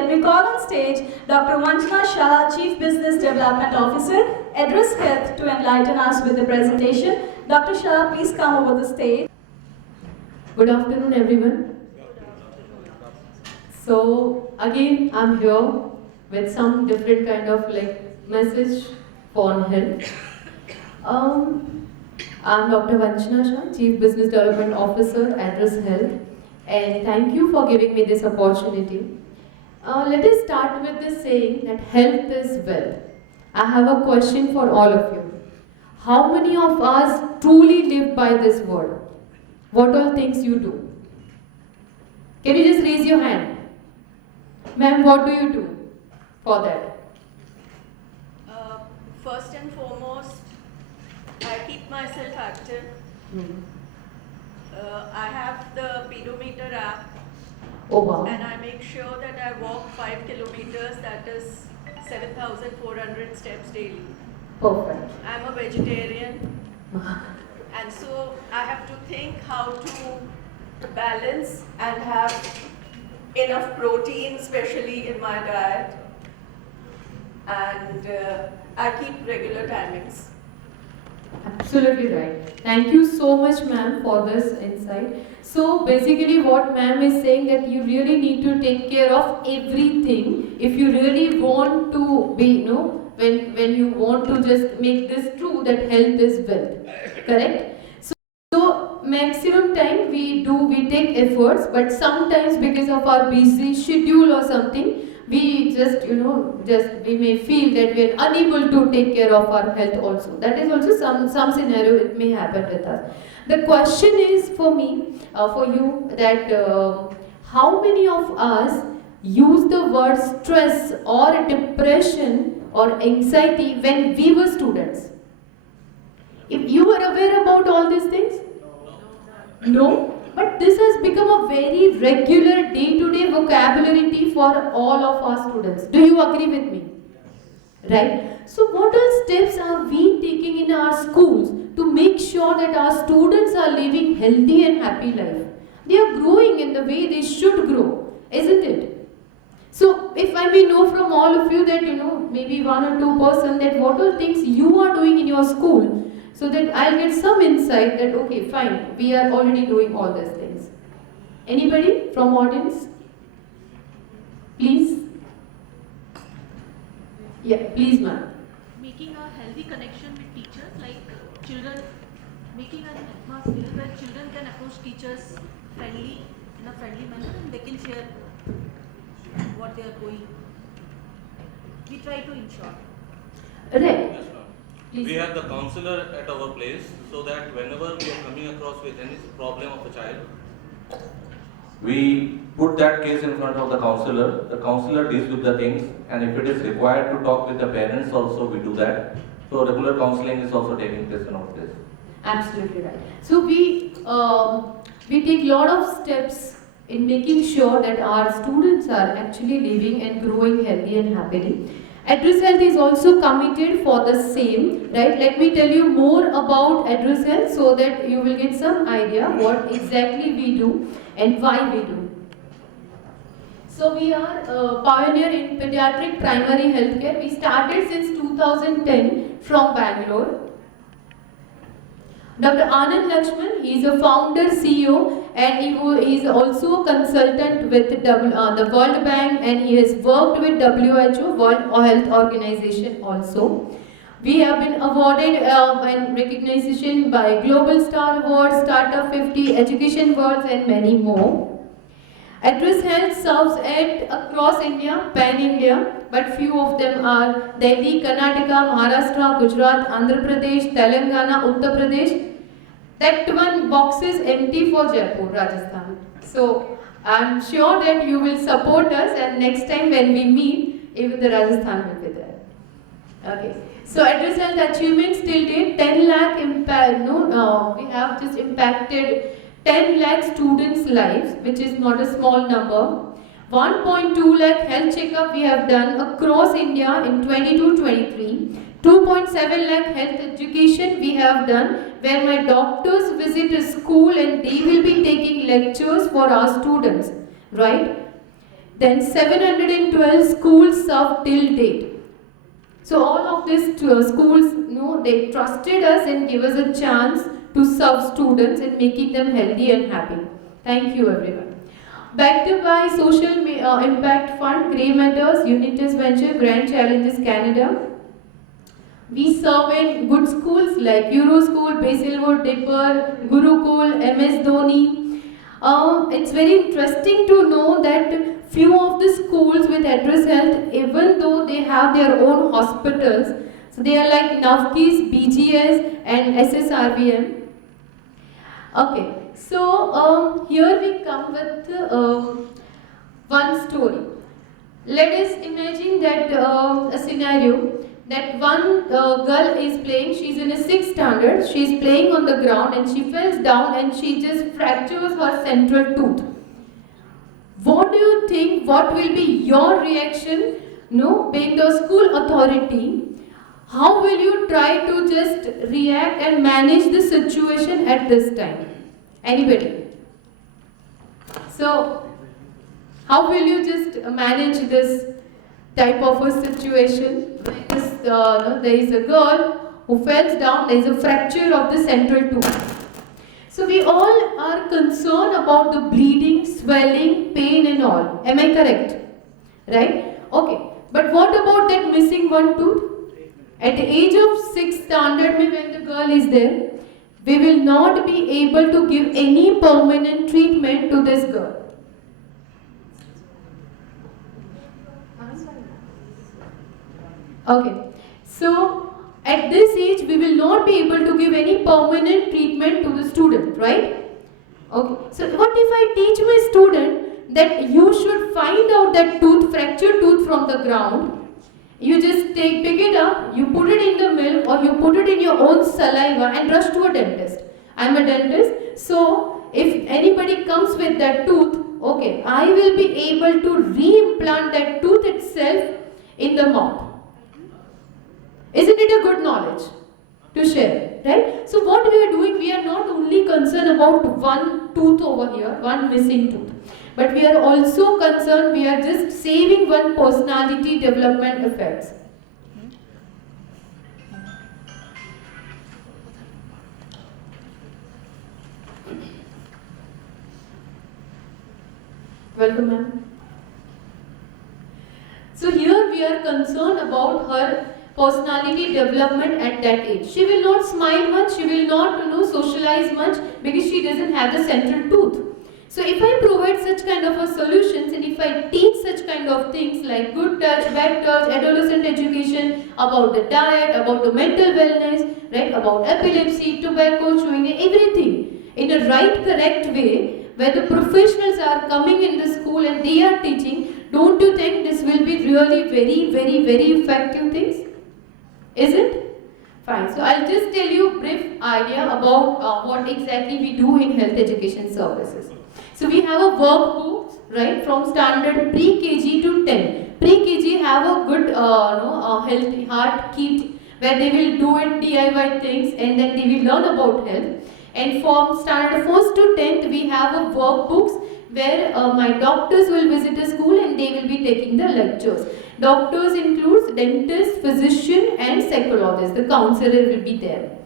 let me call on stage Dr. Vanchana Shah, Chief Business Development Officer, AddressHealth, to enlighten us with the presentation. Dr. Shah, please come over the stage. Good afternoon, everyone. So again, I'm here with some different kind of message on health. I'm Dr. Vanchana Shah, Chief Business Development Officer, AddressHealth, and thank you for giving me this opportunity. Let us start with this saying that health is wealth. I have a question for all of you. How many of us truly live by this word? What all things you do? Can you just raise your hand? Ma'am, what do you do for that? First and foremost, I keep myself active. I have the pedometer app. Oh wow. And I make sure that I walk 5 kilometers, that is 7,400 steps daily. Perfect. I'm a vegetarian. And so I have to think how to balance and have enough protein, especially in my diet. And I keep regular timings. Absolutely right. Thank you so much, ma'am, for this insight. So basically what ma'am is saying, that you really need to take care of everything if you really want to be, when you want to just make this true, that health is wealth. Correct? So maximum time we take efforts, but sometimes because of our busy schedule or something, we we may feel that we are unable to take care of our health also. That is also some scenario it may happen with us. The question is for me, for you, that how many of us use the word stress or depression or anxiety when we were students? If you were aware about all these things? No? But this has become a very regular day-to-day vocabulary for all of our students. Do you agree with me? Right? So what all steps are we taking in our schools to make sure that our students are living healthy and happy life? They are growing in the way they should grow, isn't it? So if I may know from all of you that, maybe 1 or 2%, that what all things you are doing in your school, so that I'll get some insight that, okay, fine, we are already doing all these things. Anybody from audience? Please? Yeah, please, ma'am. Making a healthy connection with teachers, like children, making an atmosphere where children can approach teachers in a friendly manner, and they can share what they are going. We try to ensure. Right. Please. We have the counselor at our place, so that whenever we are coming across with any problem of a child, we put that case in front of the counselor deals with the things, and if it is required to talk with the parents also, we do that. So regular counseling is also taking place in our place. Absolutely right. So we take a lot of steps in making sure that our students are actually living and growing healthy and happily. AddressHealth is also committed for the same, right? Let me tell you more about AddressHealth so that you will get some idea what exactly we do and why we do. So we are a pioneer in pediatric primary healthcare. We started since 2010 from Bangalore. Dr. Anand Lakshman, he is a founder, CEO, and he is also a consultant with the World Bank, and he has worked with WHO, World Health Organization also. We have been awarded and recognition by Global Star Awards, Startup 50, Education Awards, and many more. AddressHealth serves across India, pan-India, but few of them are Delhi, Karnataka, Maharashtra, Gujarat, Andhra Pradesh, Telangana, Uttar Pradesh. That one box is empty for Jaipur, Rajasthan. So I'm sure that you will support us, and next time when we meet, even the Rajasthan will be there. Okay. So AddressHealth achievements till date, 10 lakh impact. We have just impacted 10 lakh students' lives, which is not a small number. 1.2 lakh health checkup we have done across India in 22-23. 2.7 lakh health education we have done, where my doctors visit a school and they will be taking lectures for our students, right? Then 712 schools served till date. So all of these schools, they trusted us and gave us a chance to serve students and making them healthy and happy. Thank you everyone. Backed by Social Impact Fund, Grey Matters, Unitas Venture, Grand Challenges Canada. We serve in good schools like Euro School, Basilwood, Dipper, Gurukul, MS Dhoni. It's very interesting to know that few of the schools with AddressHealth, even though they have their own hospitals, so they are like Navkis, BGS and SSRVM. Okay, so here we come with one story. Let us imagine that a scenario that one girl is playing, she's in a 6th standard, she's playing on the ground and she falls down and she just fractures her central tooth. What do you think, what will be your reaction, being the school authority? How will you try to just react and manage the situation at this time? Anybody? So, how will you just manage this type of a situation? There is a girl who falls down, there is a fracture of the central tooth. So we all are concerned about the bleeding, swelling, pain and all. Am I correct? Right? Okay. But what about that missing one tooth? At the age of 6th standard, when the girl is there, we will not be able to give any permanent treatment to this girl. Okay. So, at this age, we will not be able to give any permanent treatment to the student, right? Okay. So, what if I teach my student that you should find out that fractured tooth from the ground? You just pick it up, you put it in the milk or you put it in your own saliva and rush to a dentist. I am a dentist, so if anybody comes with that tooth, okay, I will be able to re-implant that tooth itself in the mouth. Isn't it a good knowledge to share, right? So what we are doing, we are not only concerned about one tooth over here, one missing tooth, but we are also concerned, we are just saving one personality development effects. Welcome, ma'am. So here we are concerned about her personality development at that age. She will not smile much, she will not socialize much because she doesn't have the central tooth. So if I provide such kind of a solutions and if I teach such kind of things like good touch, bad touch, adolescent education, about the diet, about the mental wellness, right, about epilepsy, tobacco, chewing, everything in a right correct way where the professionals are coming in the school and they are teaching, don't you think this will be really very effective things? Is it? Fine. So I'll just tell you a brief idea about what exactly we do in health education services. So we have a workbook, right, from standard pre-KG to 10. Pre-KG have a good health heart kit where they will do it DIY things and then they will learn about health. And from standard 1st to 10th we have a workbooks where my doctors will visit a school and they will be taking the lectures. Doctors includes dentist, physician and psychologist. The counselor will be there.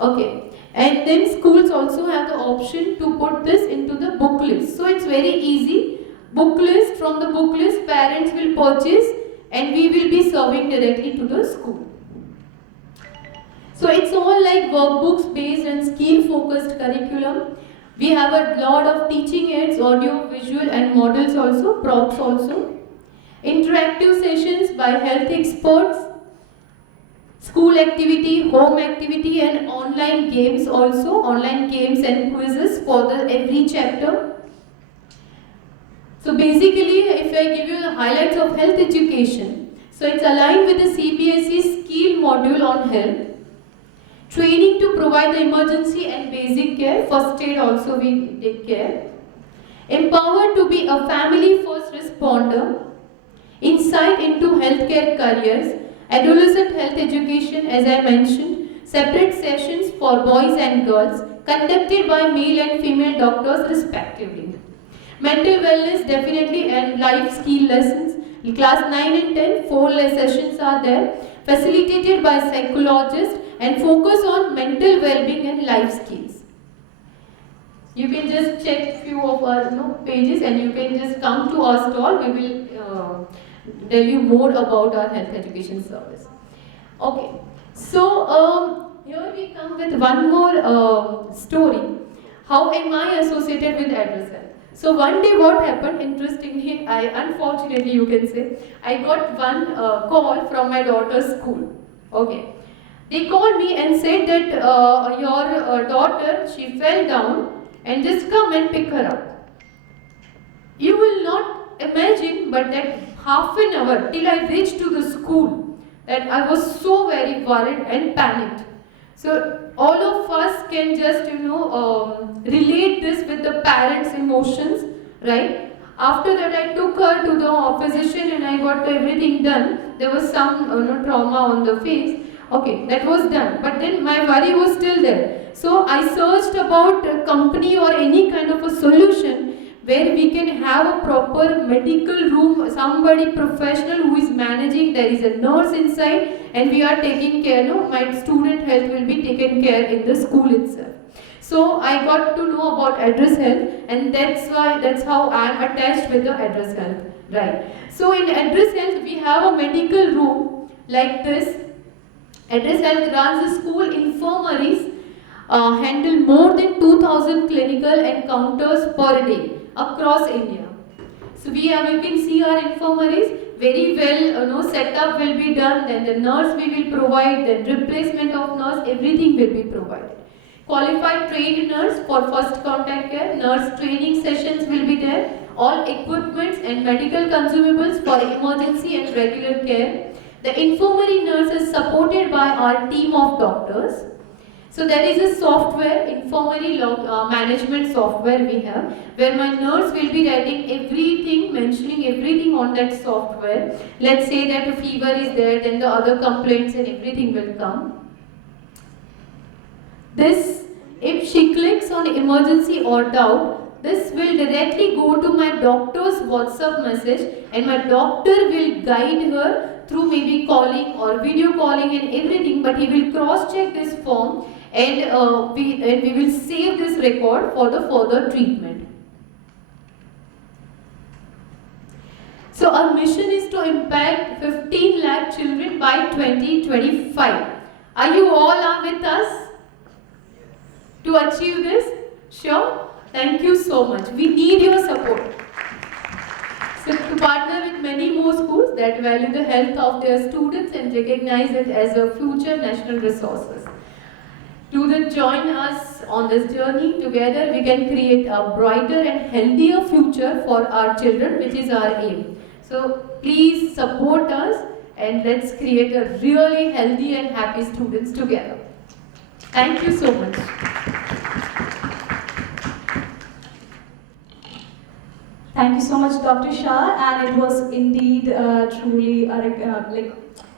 Okay. And then schools also have the option to put this into the book list. So it's very easy. Book list, from the book list parents will purchase and we will be serving directly to the school. So it's all like workbooks based and skill focused curriculum. We have a lot of teaching aids, audio, visual and models also, props also. Interactive sessions by health experts, school activity, home activity and online games also, online games and quizzes for every chapter. So basically, if I give you the highlights of health education, so it's aligned with the CBSE skill module on health. Training to provide the emergency and basic care, first aid also we take care. Empowered to be a family first responder. Insight into healthcare careers. Adolescent health education, as I mentioned. Separate sessions for boys and girls conducted by male and female doctors respectively. Mental wellness definitely, and life skill lessons. In class 9 and 10, 4 sessions are there, facilitated by psychologists and focus on mental well-being and life skills. You can just check few of our pages and you can just come to our stall. We will tell you more about our health education service. Okay, so here we come with one more story. How am I associated with AddressHealth? So one day what happened, interestingly, unfortunately you can say, I got one call from my daughter's school. Okay. They called me and said that your daughter, she fell down and just come and pick her up. You will not imagine, but that half an hour till I reached to the school, that I was so very worried and panicked. So all of us can just relate this with the parents' emotions, right? After that I took her to the physician and I got everything done. There was some trauma on the face. Okay, that was done. But then my worry was still there. So I searched about a company or any kind of a solution where we can have a proper medical room, somebody professional who is managing, there is a nurse inside and we are taking care, my student health will be taken care in the school itself. So I got to know about AddressHealth and that's how I am attached with the AddressHealth, right? So in AddressHealth we have a medical room like this. AddressHealth runs the school infirmaries, handle more than 2,000 clinical encounters per day across India. So you can see our infirmaries, very well setup will be done, then the nurse we will provide, then replacement of nurse, everything will be provided. Qualified trained nurse for first contact care, nurse training sessions will be there, all equipments and medical consumables for emergency and regular care. The infirmary nurse is supported by our team of doctors. So there is a software, infirmary management software we have, where my nurse will be writing everything, mentioning everything on that software. Let's say that a fever is there, then the other complaints and everything will come. This, if she clicks on emergency or doubt, this will directly go to my doctor's WhatsApp message and my doctor will guide her through maybe calling or video calling and everything, but he will cross-check this form and we will save this record for the further treatment. So our mission is to impact 15 lakh children by 2025. Are you all with us to achieve this? Sure? Thank you so much. We need your support. So to partner with many more schools that value the health of their students and recognize it as a future national resources. To join us on this journey, together we can create a brighter and healthier future for our children, which is our aim. So please support us and let's create a really healthy and happy students together. Thank you so much. Thank you so much, Dr. Shah, and it was indeed truly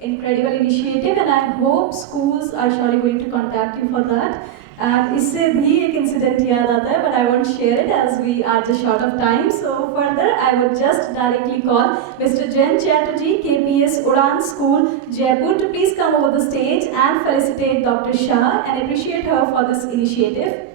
incredible initiative, and I hope schools are surely going to contact you for that. And इससे भी एक incident याद आता है, but I won't share it as we are just short of time. So further, I would just directly call Mr. 𝗟𝗶𝗸𝗲, KPS Udan School, Jaipur, to please come over the stage and felicitate Dr. Shah and appreciate her for this initiative.